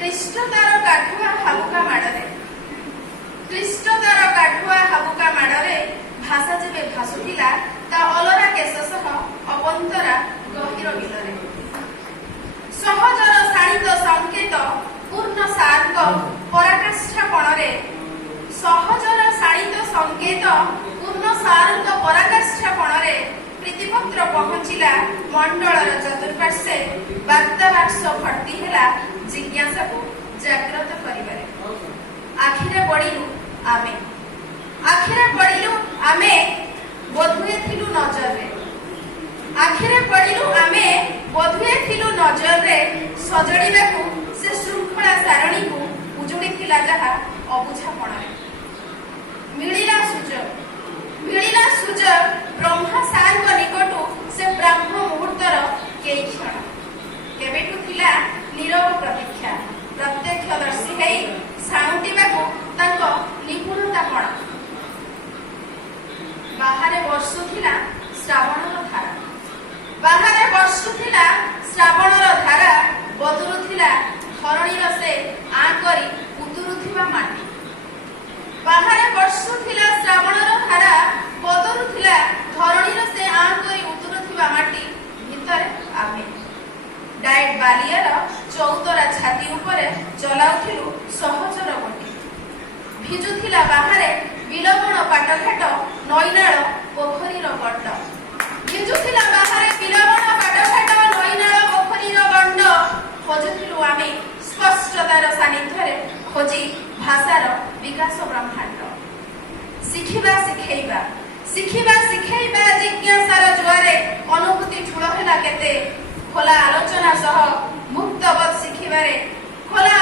କ୍ଲିଷ୍ଟତାର କାଠୁଆ ହାବୁକା ମାଡ଼ରେ କ୍ଲିଷ୍ଟତାର କାଠୁଆ ହାବୁକା ମାଡ଼ରେ ଭାଷା ଯେବେ ଭାସୁଥିଲା ତା ଅଲରା କେଶ ସହ ଅପନ୍ତରା ଗଭୀର ବିଲରେ। ସହଜର ଶାଣିତ ସଂକେତ ପୂର୍ଣ୍ଣ ସାରଙ୍କ ପରାକାଷ୍ଠାପଣରେ ସହଜର ଶାଣିତ ସଂକେତ ପୂର୍ଣ୍ଣ ସାରଙ୍କ ପରାକାଷ୍ଠାପଣରେ ପ୍ରୀତିପତ୍ର ପହଞ୍ଚିଲା ମଣ୍ଡଳର ଚତୁଃପାର୍ଶ୍ୱେ ବାର୍ତ୍ତାବାକ୍ସ ଭର୍ତ୍ତି ହେଲା ଜିଜ୍ଞାସାକୁ ଜାଗ୍ରତ କରିବାରେ। ଆଖିରେ ପଡ଼ିଲୁ ଆମେ ବୋଧୁଏ ଥିଲୁ ନଜରରେ ଆଖିରେ ପଡ଼ିଲୁ ଆମେ ବୋଧୁଏ ଥିଲୁ ନଜରରେ ସଜଡ଼ିବାକୁ ସେ ଶୃଙ୍ଖଳା ସାରଣୀକୁ ଉଜୁଡ଼ିଥିଲା ଯାହା ଅବୁଝାପଣରେ। ମିଳିଲା ସୁଯୋଗ ବ୍ରହ୍ମା ସାରଙ୍କ ନିକଟୁ ସେ ବ୍ରାହ୍ମ ମୁହୂର୍ତ୍ତର କେଇ କ୍ଷଣ କେବେଠୁ ଥିଲା ନୀରବ ପ୍ରତୀକ୍ଷା ପ୍ରତ୍ୟକ୍ଷଦର୍ଶୀ ହେଇ ସାଉଁଟିବାକୁ ତାଙ୍କ ନିପୁଣତା କଣ। ବାହାରେ ବର୍ଷୁଥିଲା ଶ୍ରାବଣର ଧାରା ବଦଳୁଥିଲା ଧରଣୀର ସେ ଆଁ କରି ଉତୁରୁଥିବା ମାଟି। ବାହାରେ ବର୍ଷୁଥିଲା ଶ୍ରାବଣର ଧାରା ବଦଳୁଥିଲା ଧରଣୀର ସେ ଆଁ କରି ଉତୁରୁଥିବା ମାଟି ଭିତରେ ଆମେ ଡାଏଟ୍ ବାଲିଆର ଚଉତରା ଛାତି ଉପରେ ଚଲାଉଥିଲୁ ସହଜର ଗୋଟି। ଭିଜୁଥିଲା ବାହାରେ ବିଲବଣ ପାଟଘାଟ ନଈନାଳ ପୋଖରୀର ଗଣ୍ଡ। ଭିଜୁଥିଲା ବାହାରେ ବିଲବଣ ପାଟଘାଟ ନଈନାଳ ପୋଖରୀର ଗଣ୍ଡ। ଖୋଜୁଥିଲୁ ଆମେ ସ୍ପଷ୍ଟତାର ସାନ୍ନିଧ୍ୟରେ ଖୋଜି ଭାଷାର ବିକାଶ ବ୍ରହ୍ମାଣ୍ଡ। ଶିଖିବା ଶିଖେଇବା ଜିଜ୍ଞାସାର ଜୁଆରେ ଅନୁଭୂତି ଠୁଳ ହେଲା କେତେ। ଖୋଲା ଆଲୋଚନା ସହ ମୁକ୍ତବତ୍ ଶିଖିବାରେ ଖୋଲା